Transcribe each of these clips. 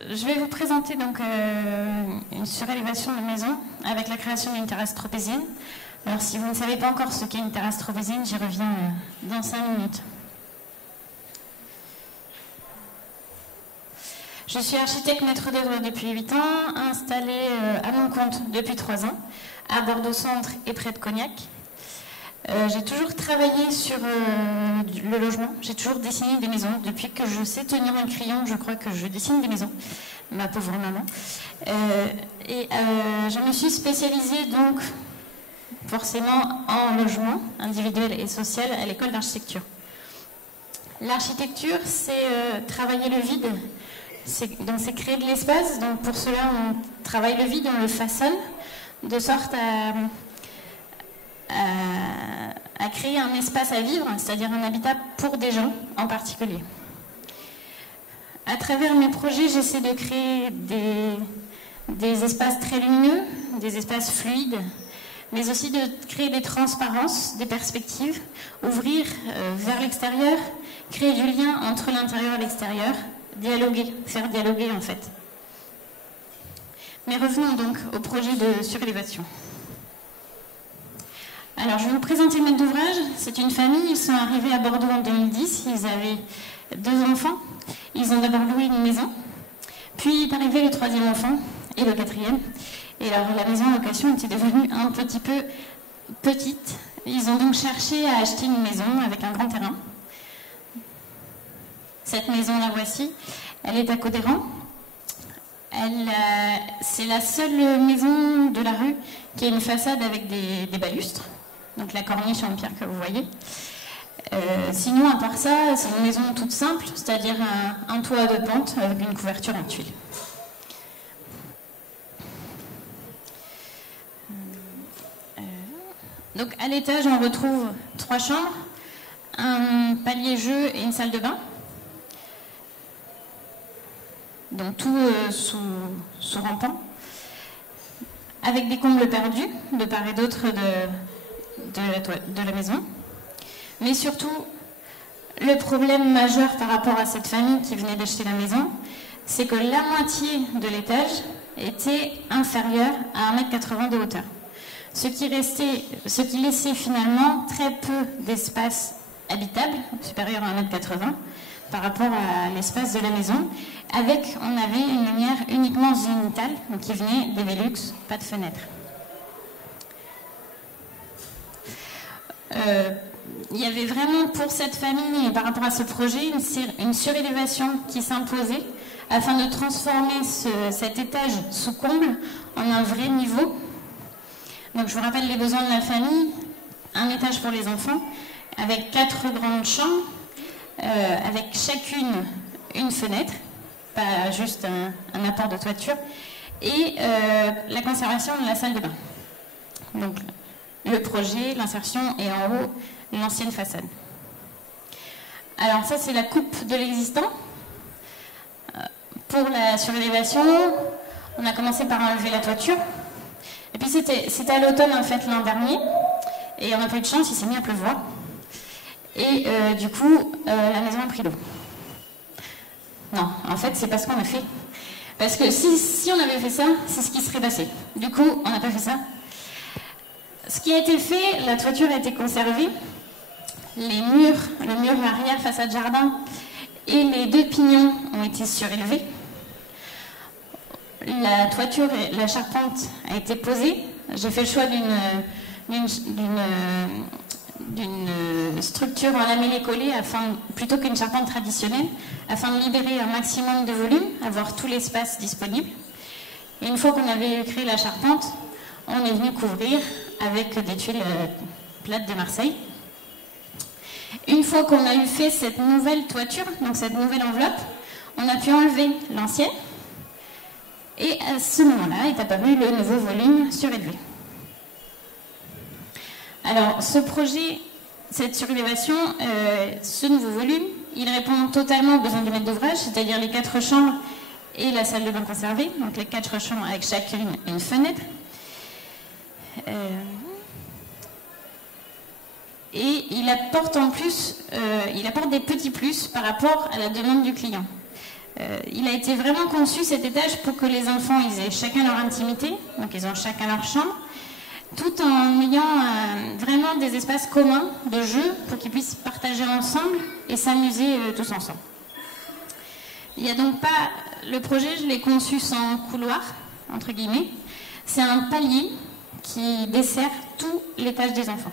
Je vais vous présenter donc une surélévation de maison avec la création d'une terrasse tropézienne. Alors si vous ne savez pas encore ce qu'est une terrasse tropézienne, j'y reviens dans 5 minutes. Je suis architecte maître d'œuvre depuis 8 ans, installée à mon compte depuis 3 ans, à Bordeaux Centre et près de Cognac. J'ai toujours travaillé sur le logement, j'ai toujours dessiné des maisons. Depuis que je sais tenir un crayon, je crois que je dessine des maisons, ma pauvre maman. Je me suis spécialisée donc forcément en logement individuel et social à l'école d'architecture. L'architecture, c'est travailler le vide, c'est créer de l'espace. Donc pour cela, on travaille le vide, on le façonne de sorte à créer un espace à vivre, c'est-à-dire un habitat pour des gens en particulier. À travers mes projets, j'essaie de créer des espaces très lumineux, des espaces fluides, mais aussi de créer des transparences, des perspectives, ouvrir vers l'extérieur, créer du lien entre l'intérieur et l'extérieur, dialoguer, faire dialoguer en fait. Mais revenons donc au projet de surélévation. Alors, je vais vous présenter le maître d'ouvrage. C'est une famille, ils sont arrivés à Bordeaux en 2010, ils avaient 2 enfants. Ils ont d'abord loué une maison, puis est arrivé le 3e enfant et le 4e. Et alors, la maison en location était devenue un petit peu petite. Ils ont donc cherché à acheter une maison avec un grand terrain. Cette maison, la voici. Elle est à Codéran. C'est la seule maison de la rue qui a une façade avec des balustres. Donc la corniche en pierre que vous voyez. Sinon, à part ça, c'est une maison toute simple, c'est-à-dire un toit à 2 pentes avec une couverture en tuiles. Donc à l'étage, on retrouve 3 chambres, un palier jeu et une salle de bain. Donc tout sous rampant, avec des combles perdus de part et d'autre de la maison. Mais surtout, le problème majeur par rapport à cette famille qui venait d'acheter la maison, c'est que la moitié de l'étage était inférieure à 1,80 m de hauteur. Ce qui laissait finalement très peu d'espace habitable, supérieur à 1,80 m, par rapport à l'espace de la maison. On avait une lumière uniquement zénithale, donc qui venait des Velux, pas de fenêtre. Il y avait vraiment pour cette famille, par rapport à ce projet, une surélévation qui s'imposait afin de transformer cet étage sous comble en un vrai niveau. Donc je vous rappelle les besoins de la famille: un étage pour les enfants, avec 4 grandes chambres, avec chacune une fenêtre, pas juste un apport de toiture, et la conservation de la salle de bain. Donc le projet, l'insertion et en haut l'ancienne façade. Alors ça, c'est la coupe de l'existant. Pour la surélévation, on a commencé par enlever la toiture. Et puis c'était à l'automne en fait l'an dernier, et on n'a pas eu de chance, il s'est mis à pleuvoir. Et du coup, la maison a pris l'eau. Non, en fait, c'est pas ce qu'on a fait. Parce que si on avait fait ça, c'est ce qui serait passé. Du coup, on n'a pas fait ça. Ce qui a été fait, la toiture a été conservée. Les murs, le mur arrière, façade jardin, et les 2 pignons ont été surélevés. La toiture et la charpente a été posée. J'ai fait le choix d'une structure en lamellé collé plutôt qu'une charpente traditionnelle, afin de libérer un maximum de volume, avoir tout l'espace disponible. Et une fois qu'on avait créé la charpente, on est venu couvrir avec des tuiles plates de Marseille. Une fois qu'on a eu fait cette nouvelle toiture, donc cette nouvelle enveloppe, on a pu enlever l'ancienne, et à ce moment-là est apparu le nouveau volume surélevé. Alors, ce projet, cette surélévation, ce nouveau volume, il répond totalement aux besoins du maître d'ouvrage, c'est-à-dire les 4 chambres et la salle de bain conservée, donc les 4 chambres avec chacune une fenêtre. Et il apporte en plus, il apporte des petits plus par rapport à la demande du client. Il a été vraiment conçu cet étage pour que les enfants ils aient chacun leur intimité, donc ils ont chacun leur chambre, tout en ayant vraiment des espaces communs de jeu pour qu'ils puissent partager ensemble et s'amuser tous ensemble. Il n'y a donc pas... Le projet, je l'ai conçu sans couloir, entre guillemets. C'est un palier qui dessert tout l'étage des enfants.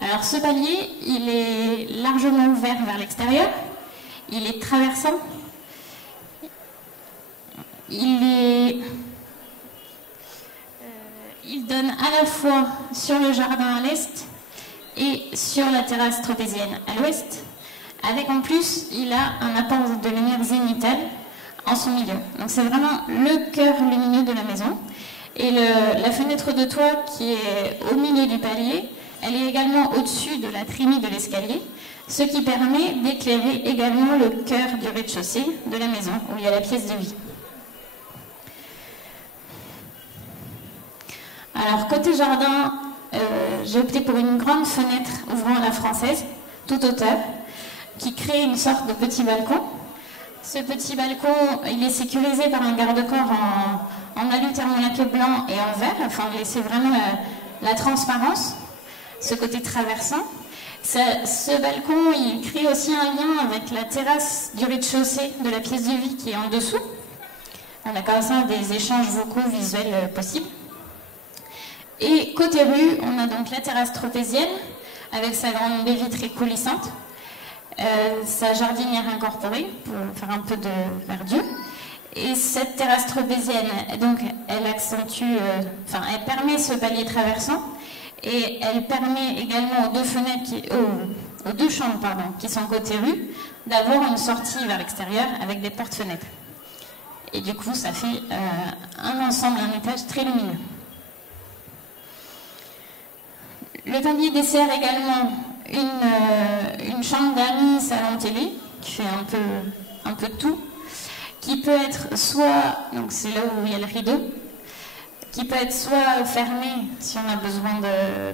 Alors ce palier, il est largement ouvert vers l'extérieur, il est traversant, il donne à la fois sur le jardin à l'est et sur la terrasse tropézienne à l'ouest, avec en plus, il a un apport de lumière zénithale en son milieu. Donc c'est vraiment le cœur lumineux de la maison. Et la fenêtre de toit qui est au milieu du palier, elle est également au-dessus de la trémie de l'escalier, ce qui permet d'éclairer également le cœur du rez-de-chaussée de la maison, où il y a la pièce de vie. Alors, côté jardin, j'ai opté pour une grande fenêtre ouvrant à la française, toute hauteur, qui crée une sorte de petit balcon. Ce petit balcon, il est sécurisé par un garde-corps en alu thermolaqué blanc et en verre, afin de laisser vraiment la transparence, ce côté traversant. Ce balcon, il crée aussi un lien avec la terrasse du rez-de-chaussée de la pièce de vie qui est en dessous. On a comme ça des échanges vocaux visuels possibles. Et côté rue, on a donc la terrasse tropézienne avec sa grande baie vitrée coulissante, sa jardinière incorporée pour faire un peu de verdure. Et cette terrasse tropézienne, donc, elle accentue, elle permet ce palier traversant et elle permet également aux deux chambres qui sont côté rue d'avoir une sortie vers l'extérieur avec des portes-fenêtres. Et du coup, ça fait un ensemble, un étage très lumineux. Le palier dessert également une chambre d'amis salon télé qui fait un peu de tout, qui peut être soit, donc c'est là où il y a le rideau, qui peut être soit fermée si on a besoin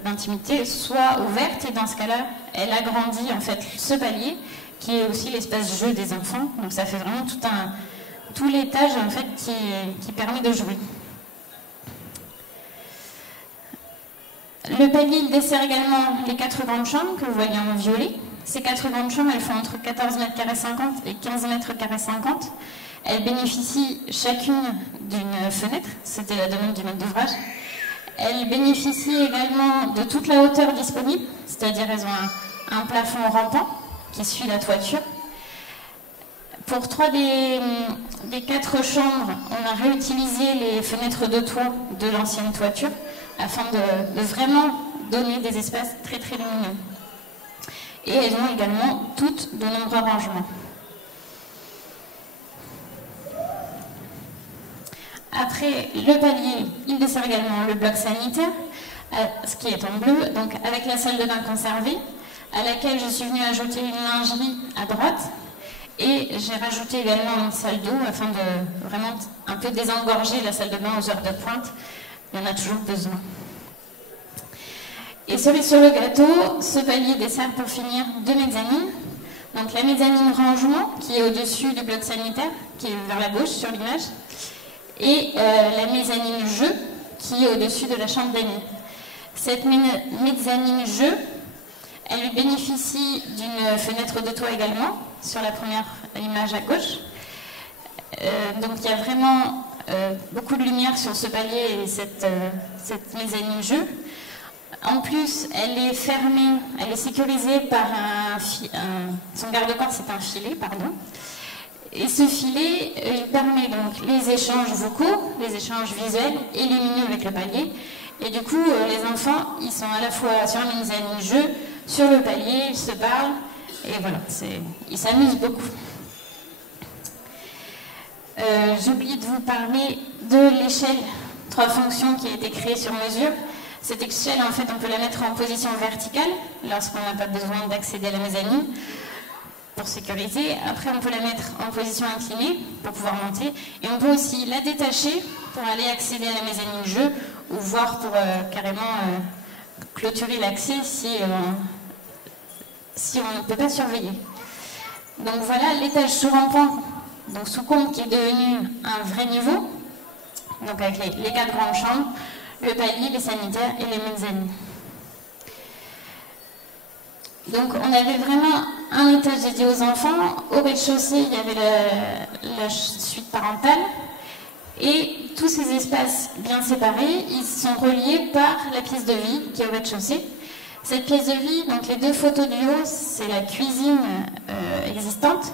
d'intimité, soit ouverte, et dans ce cas-là, elle agrandit en fait ce palier qui est aussi l'espace jeu des enfants, donc ça fait vraiment tout l'étage en fait qui permet de jouer. Le palier il dessert également les 4 grandes chambres que vous voyez en violet. Ces 4 grandes chambres, elles font entre 14 mètres carrés 50 et 15 mètres carrés 50. Elles bénéficient chacune d'une fenêtre, c'était la demande du maître d'ouvrage. Elles bénéficient également de toute la hauteur disponible, c'est-à-dire elles ont un plafond rampant qui suit la toiture. Pour 3 des 4 chambres, on a réutilisé les fenêtres de toit de l'ancienne toiture afin de vraiment donner des espaces très très lumineux. Et elles ont également toutes de nombreux rangements. Après le palier, il dessert également le bloc sanitaire, ce qui est en bleu, donc avec la salle de bain conservée, à laquelle je suis venue ajouter une lingerie à droite. Et j'ai rajouté également une salle d'eau afin de vraiment un peu désengorger la salle de bain aux heures de pointe. Il y en a toujours besoin. Et cerise sur le gâteau, ce palier dessert pour finir 2 mezzanines. Donc la mezzanine rangement qui est au-dessus du bloc sanitaire, qui est vers la gauche sur l'image. Et la mezzanine jeu qui est au-dessus de la chambre d'amis. Cette mezzanine jeu, elle bénéficie d'une fenêtre de toit également, sur la première image à gauche. Donc il y a vraiment beaucoup de lumière sur ce palier et cette mezzanine jeu. En plus, elle est fermée, elle est sécurisée par son garde-corps, c'est un filet, pardon. Et ce filet, il permet donc les échanges vocaux, les échanges visuels et lumineux avec le palier. Et du coup, les enfants, ils sont à la fois sur la mezzanine jeu, sur le palier, ils se parlent, et voilà, ils s'amusent beaucoup. J'ai oublié de vous parler de l'échelle 3 fonctions qui a été créée sur mesure. Cette échelle, en fait, on peut la mettre en position verticale lorsqu'on n'a pas besoin d'accéder à la mezzanine pour sécuriser. Après, on peut la mettre en position inclinée pour pouvoir monter. Et on peut aussi la détacher pour aller accéder à la mezzanine jeu ou voir pour carrément clôturer l'accès si on ne peut pas surveiller. Donc voilà l'étage sous rampant, donc sous comble, qui est devenu un vrai niveau, donc avec les 4 grandes chambres, le palier, les sanitaires et les mezzanines. Donc on avait vraiment un étage dédié aux enfants. Au rez-de-chaussée, il y avait la suite parentale. Et tous ces espaces bien séparés, ils sont reliés par la pièce de vie qui est au rez-de-chaussée. Cette pièce de vie, donc les 2 photos du haut, c'est la cuisine existante.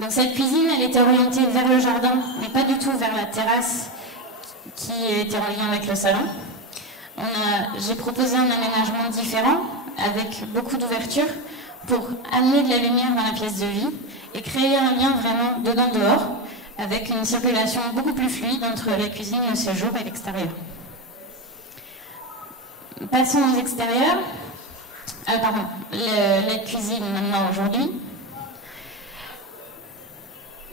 Donc cette cuisine, elle était orientée vers le jardin, mais pas du tout vers la terrasse qui était en lien avec le salon. J'ai proposé un aménagement différent, avec beaucoup d'ouverture, pour amener de la lumière dans la pièce de vie et créer un lien vraiment dedans-dehors, avec une circulation beaucoup plus fluide entre la cuisine, le séjour et l'extérieur. Passons aux extérieurs. La cuisine maintenant aujourd'hui.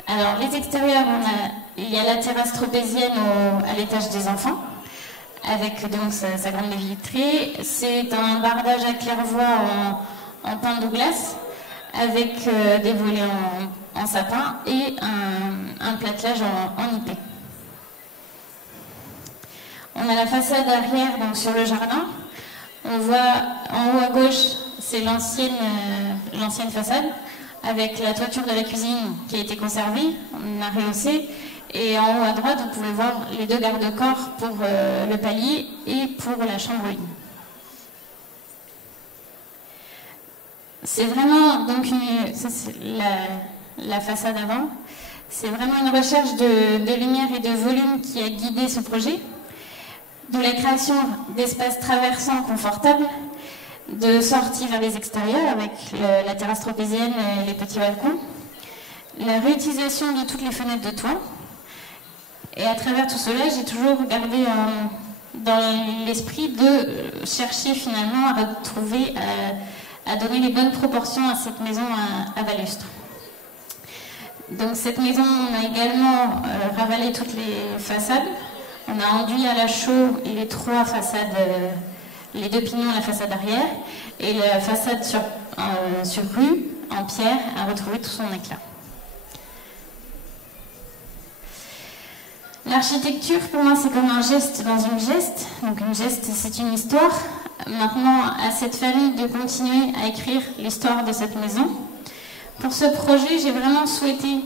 Alors les extérieurs, il y a la terrasse tropézienne à l'étage des enfants, avec donc sa grande baie vitrée. C'est un bardage à claire-voie en pin Douglas, avec des volets en sapin et un platelage en IP. On a la façade arrière donc sur le jardin. On voit en haut à gauche, c'est l'ancienne façade, avec la toiture de la cuisine qui a été conservée, on a rehaussé. Et en haut à droite, vous pouvez voir les 2 garde-corps pour le palier et pour la chambre 1. C'est vraiment, donc, ça c'est la façade avant. C'est vraiment une recherche de lumière et de volume qui a guidé ce projet. De la création d'espaces traversants confortables, de sorties vers les extérieurs avec la terrasse tropézienne et les petits balcons, la réutilisation de toutes les fenêtres de toit. Et à travers tout cela, j'ai toujours gardé dans l'esprit de chercher finalement à retrouver, à donner les bonnes proportions à cette maison à balustre. Donc cette maison, on a également ravalé toutes les façades. On a enduit à la chaux les 3 façades, les 2 pignons à la façade arrière, et la façade sur rue, en pierre, a retrouvé tout son éclat. L'architecture, pour moi, c'est comme un geste dans une geste. Donc une geste, c'est une histoire. Maintenant, à cette famille de continuer à écrire l'histoire de cette maison. Pour ce projet, j'ai vraiment souhaité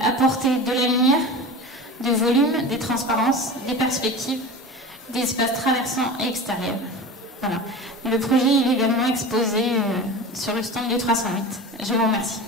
apporter de la lumière, du volume, des transparences, des perspectives, des espaces traversants et extérieurs. Voilà. Le projet il est également exposé sur le stand du 308. Je vous remercie.